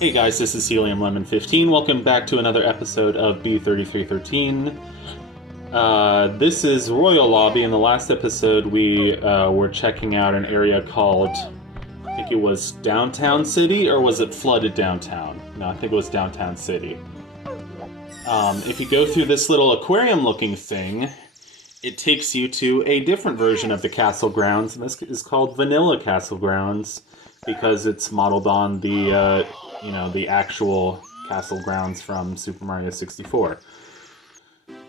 Hey guys, this is Helium Lemon 15. Welcome back to another episode of B3313. This is Royal Lobby. In the last episode, we were checking out an area called, I think it was Downtown City, or was it Flooded Downtown? No, I think it was Downtown City. If you go through this little aquarium-looking thing, it takes you to a different version of the castle grounds, and this is called Vanilla Castle Grounds, because it's modeled on the the actual castle grounds from Super Mario 64.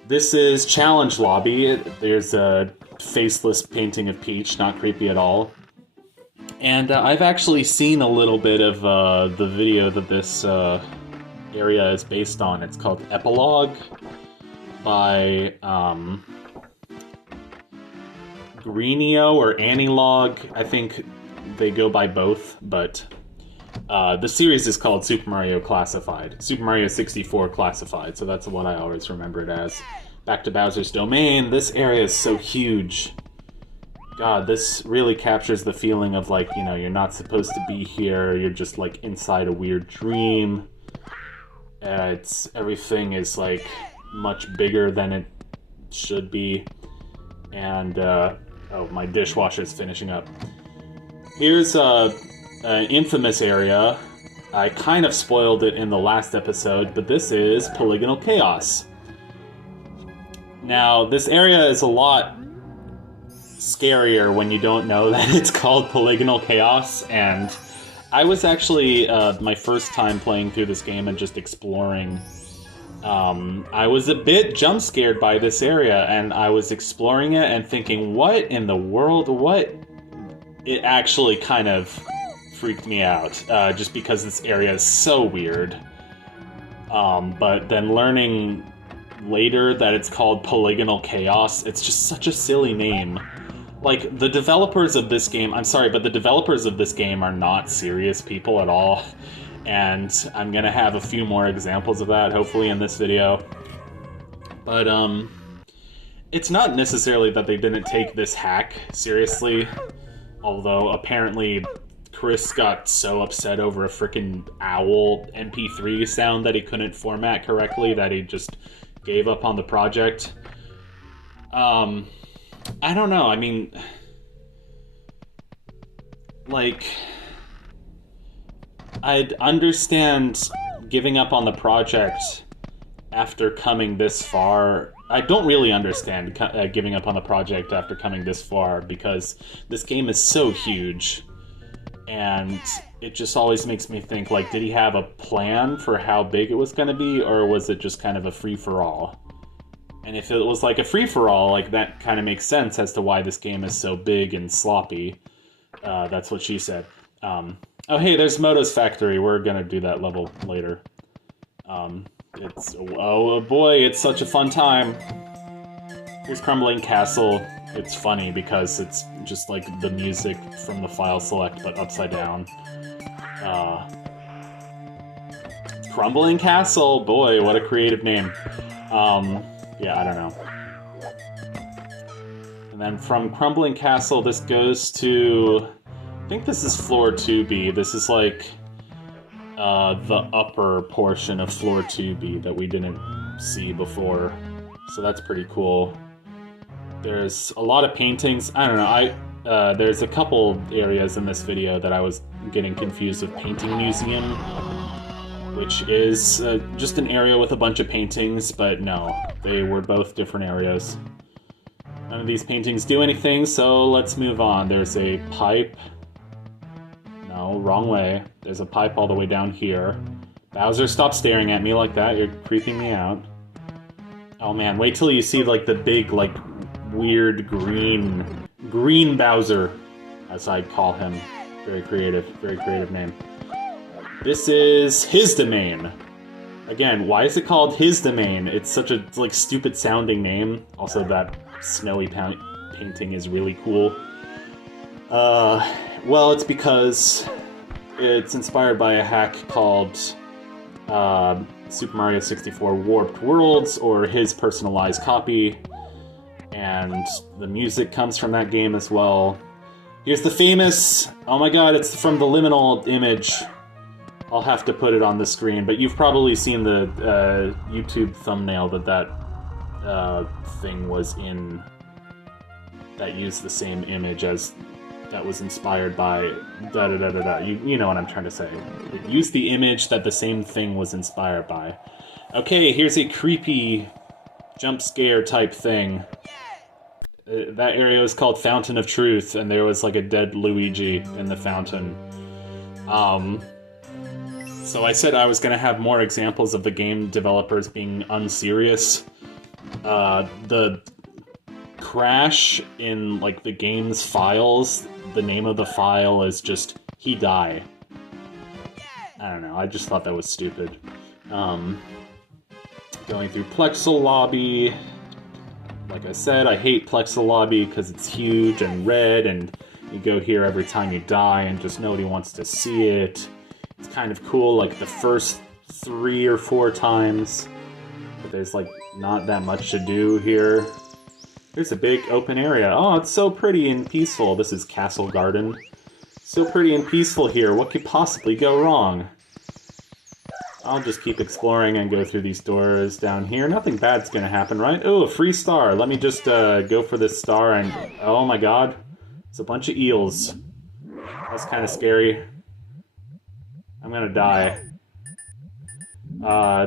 This is Challenge Lobby. There's a faceless painting of Peach, not creepy at all. And I've actually seen a little bit of the video that this area is based on. It's called Epilogue by Greenio or Anilog. I think they go by both, but the series is called Super Mario Classified. Super Mario 64 Classified, so that's what I always remember it as. Back to Bowser's Domain. This area is so huge. God, this really captures the feeling of, like, you're not supposed to be here, you're just, like, inside a weird dream. Everything is, like, much bigger than it should be. And, oh, my dishwasher's finishing up. Here's, an infamous area. I kind of spoiled it in the last episode, but this is Polygonal Chaos. Now, this area is a lot scarier when you don't know that it's called Polygonal Chaos, and I was actually, my first time playing through this game and just exploring, I was a bit jump scared by this area, and I was exploring it and thinking, what in the world, it actually kind of freaked me out, just because this area is so weird. But then learning later that it's called Polygonal Chaos, it's just such a silly name. Like, the developers of this game, I'm sorry, but the developers of this game are not serious people at all, and I'm gonna have a few more examples of that, hopefully, in this video. But, it's not necessarily that they didn't take this hack seriously, although apparently Chris got so upset over a frickin' owl MP3 sound that he couldn't format correctly that he just gave up on the project. I don't know, I mean, like, I'd understand giving up on the project after coming this far. I don't really understand giving up on the project after coming this far, because this game is so huge. And it just always makes me think, like, did he have a plan for how big it was going to be, or was it just kind of a free-for-all? And if it was like a free-for-all, like, that kind of makes sense as to why this game is so big and sloppy. That's what she said. Oh, hey, there's Moto's Factory. We're going to do that level later. Oh boy, it's such a fun time. Here's Crumbling Castle. It's funny because it's just like the music from the file select, but upside down. Crumbling Castle, boy, what a creative name. Yeah, I don't know. And then from Crumbling Castle, this goes to, I think this is floor 2B. This is like the upper portion of floor 2B that we didn't see before. So that's pretty cool. There's a lot of paintings. I don't know, there's a couple areas in this video that I was getting confused with Painting Museum, which is just an area with a bunch of paintings, but no, they were both different areas. None of these paintings do anything, so let's move on. There's a pipe. No, wrong way. There's a pipe all the way down here. Bowser, stop staring at me like that. You're creeping me out. Oh man, wait till you see, like, the big, like, weird green Bowser, as I'd call him. Very creative name. This is his domain. Again, why is it called his domain? It's such a, like, stupid sounding name. Also, that snowy painting is really cool. Well, it's because it's inspired by a hack called Super Mario 64 Warped Worlds, or his personalized copy. And the music comes from that game as well. Here's the famous, oh my god, it's from the liminal image. I'll have to put it on the screen, but you've probably seen the YouTube thumbnail that thing was in, that used the same image as, that was inspired by da-da-da-da-da. You know what I'm trying to say. It used the image that the same thing was inspired by. Okay, here's a creepy jump scare type thing. That area was called Fountain of Truth, and there was like a dead Luigi in the fountain. So I said I was gonna have more examples of the game developers being unserious. The crash in like the game's files, the name of the file is just "he die." I don't know, I just thought that was stupid. Going through Plexel Lobby. Like I said, I hate Plexel Lobby because it's huge and red, and you go here every time you die and just nobody wants to see it. It's kind of cool like the first 3 or 4 times, but there's like not that much to do here. Here's a big open area. Oh, it's so pretty and peaceful. This is Castle Garden. So pretty and peaceful here. What could possibly go wrong? I'll just keep exploring and go through these doors down here. Nothing bad's gonna happen, right? Oh, a free star. Let me just go for this star and... Oh my god. It's a bunch of eels. That's kind of scary. I'm gonna die.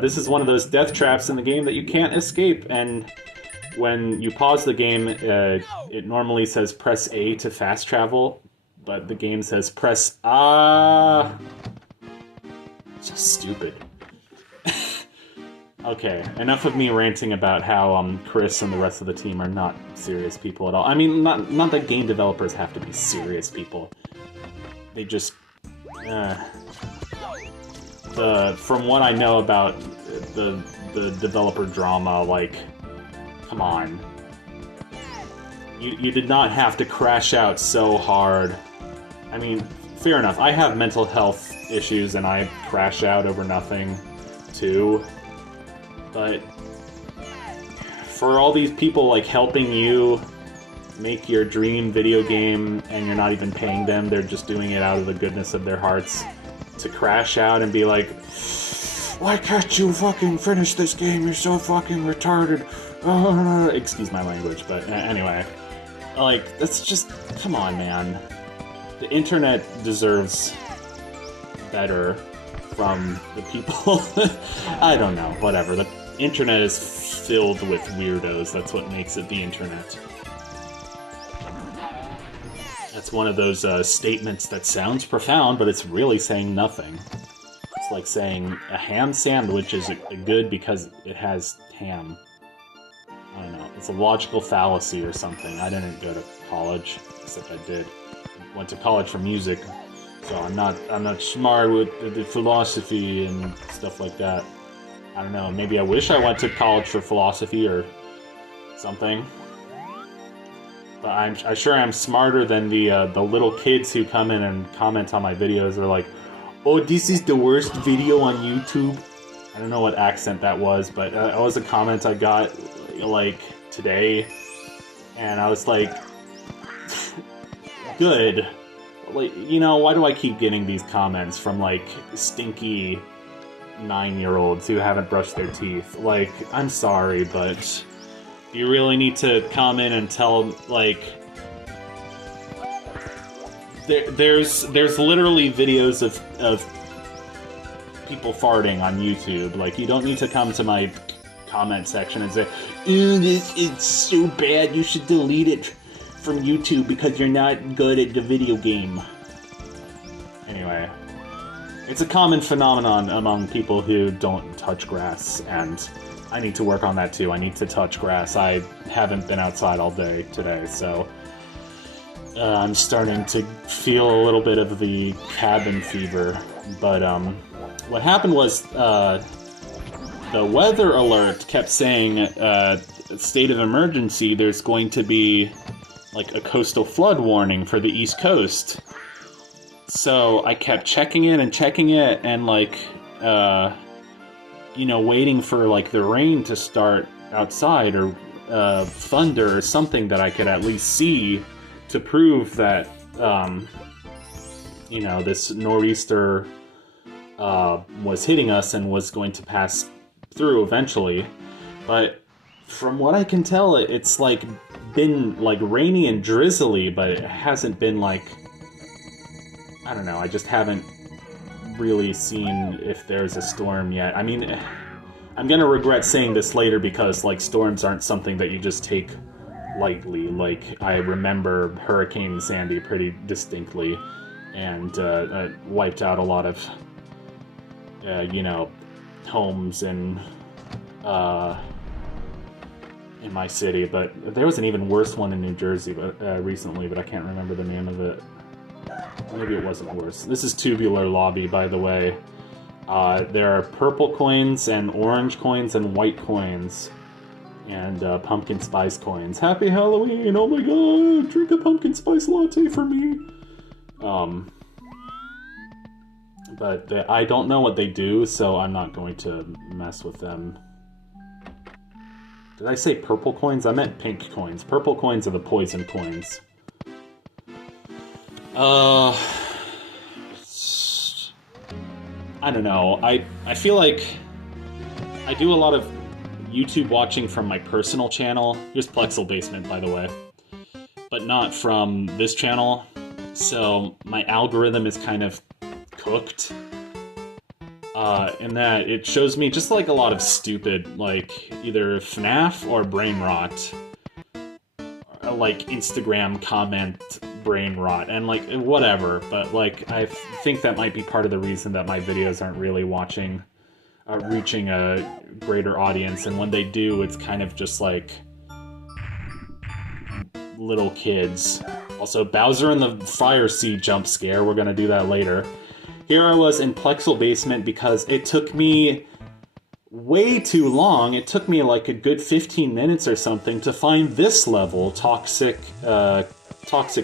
This is one of those death traps in the game that you can't escape, and when you pause the game, it normally says press A to fast travel, but the game says press A. Just stupid. Okay, enough of me ranting about how Chris and the rest of the team are not serious people at all. I mean, not that game developers have to be serious people. They just... from what I know about the developer drama, like, come on. You did not have to crash out so hard. I mean, fair enough. I have mental health issues and I crash out over nothing, too. But for all these people, like, helping you make your dream video game and you're not even paying them, they're just doing it out of the goodness of their hearts, to crash out and be like, why can't you fucking finish this game? You're so fucking retarded. Excuse my language, but anyway. Like, that's just... Come on, man. The internet deserves better from the people. I don't know, whatever. The internet is filled with weirdos. That's what makes it the internet. That's one of those statements that sounds profound, but it's really saying nothing. It's like saying a ham sandwich is good because it has ham. I don't know. It's a logical fallacy or something. I didn't go to college, except I did. I went to college for music, so I'm not smart with the philosophy and stuff like that. I don't know. Maybe I wish I went to college for philosophy or something. But I sure am smarter than the little kids who come in and comment on my videos. They're like, "Oh, this is the worst video on YouTube." I don't know what accent that was, but that was a comment I got like today, and I was like, "Good." Like, you know, why do I keep getting these comments from like stinky 9-year-olds who haven't brushed their teeth? Like, I'm sorry, but you really need to come in and tell, like, there's literally videos of people farting on YouTube. Like, you don't need to come to my comment section and say, it's so bad, you should delete it from YouTube because you're not good at the video game. Anyway, it's a common phenomenon among people who don't touch grass, and I need to work on that too. I need to touch grass. I haven't been outside all day today, so I'm starting to feel a little bit of the cabin fever. But what happened was the weather alert kept saying state of emergency. There's going to be like a coastal flood warning for the East Coast. So I kept checking it and like you know, waiting for like the rain to start outside or thunder or something that I could at least see to prove that you know, this nor'easter was hitting us and was going to pass through eventually. But from what I can tell, it's like been like rainy and drizzly, but it hasn't been like, I don't know, I just haven't really seen if there's a storm yet. I mean, I'm gonna regret saying this later because like storms aren't something that you just take lightly. Like, I remember Hurricane Sandy pretty distinctly, and wiped out a lot of you know, homes in my city. But there was an even worse one in New Jersey recently, but I can't remember the name of it. Maybe it wasn't worse. This is Tubular Lobby, by the way. There are purple coins and orange coins and white coins. And pumpkin spice coins. Happy Halloween! Oh my god! Drink a pumpkin spice latte for me! But I don't know what they do, so I'm not going to mess with them. Did I say purple coins? I meant pink coins. Purple coins are the poison coins. I don't know. I feel like I do a lot of YouTube watching from my personal channel. Here's Plexel Basement, by the way. But not from this channel. So my algorithm is kind of cooked. In that it shows me just like a lot of stupid, like either FNAF or brain rot. Like Instagram comment brain rot, and like whatever, but like I think that might be part of the reason that my videos aren't really reaching a greater audience, and when they do, it's kind of just like little kids. Also, Bowser and the Fire Sea jump scare, we're gonna do that later. Here I was in Plexel Basement because it took me way too long. It took me like a good 15 minutes or something to find this level, Toxic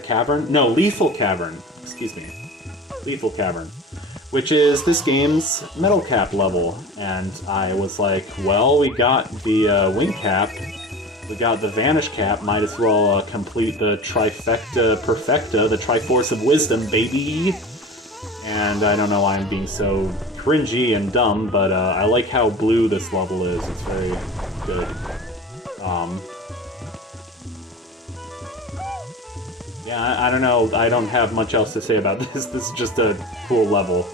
Cavern? No, Lethal Cavern. Excuse me. Lethal Cavern. Which is this game's Metal Cap level. And I was like, well, we got the Wing Cap, we got the Vanish Cap, might as well complete the Trifecta Perfecta, the Triforce of Wisdom, baby! And I don't know why I'm being so cringy and dumb, but I like how blue this level is. It's very good. Yeah, I don't know. I don't have much else to say about this. This is just a cool level.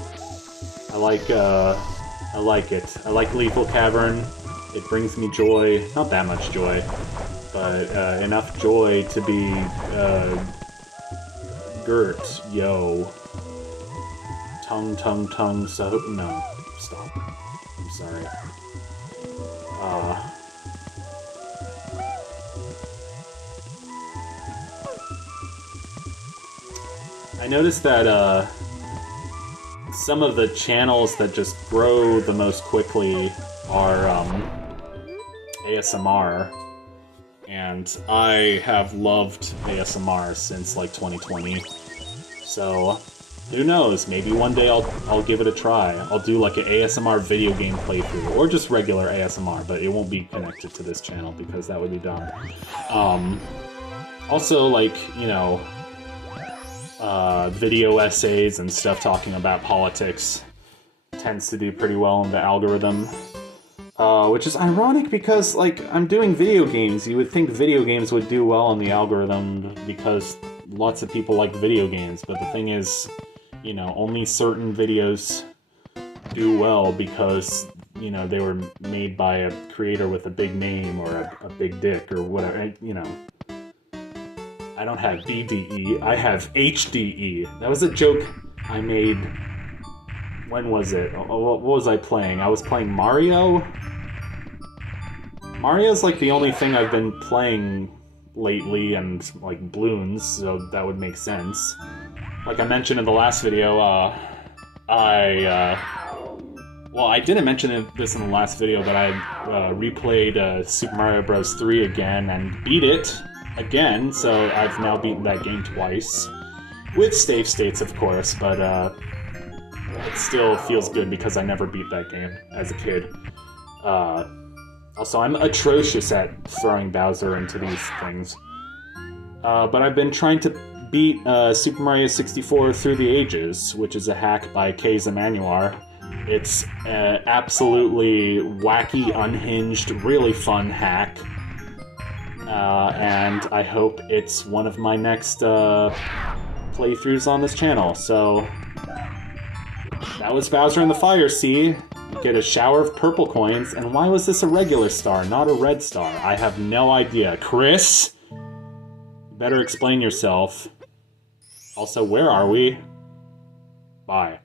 I like it. I like Lethal Cavern. It brings me joy. Not that much joy, but enough joy to be girt, yo. Tongue, so... No. Stop. I'm sorry. I noticed that, some of the channels that just grow the most quickly are, ASMR. And I have loved ASMR since, like, 2020. So... who knows, maybe one day I'll give it a try. I'll do like an ASMR video game playthrough, or just regular ASMR, but it won't be connected to this channel because that would be dumb. Also, like, you know, video essays and stuff talking about politics tends to do pretty well in the algorithm. Which is ironic because, like, I'm doing video games. You would think video games would do well in the algorithm because lots of people like video games, but the thing is, you know, only certain videos do well because, you know, they were made by a creator with a big name or a big dick or whatever, you know. I don't have BDE, I have HDE. That was a joke I made... when was it? What was I playing? I was playing Mario? Mario's like the only thing I've been playing lately, and like Bloons, so that would make sense. Like I mentioned in the last video, well, I didn't mention this in the last video, but I replayed Super Mario Bros. 3 again and beat it again, so I've now beaten that game twice. With save states, of course, but it still feels good because I never beat that game as a kid. Also, I'm atrocious at throwing Bowser into these things. But I've been trying to beat Super Mario 64 Through the Ages, which is a hack by Keiza Manuar. It's an absolutely wacky, unhinged, really fun hack. And I hope it's one of my next playthroughs on this channel. So that was Bowser in the Fire Sea. You get a shower of purple coins, and why was this a regular star, not a red star? I have no idea. Chris? Better explain yourself. Also, where are we? Bye.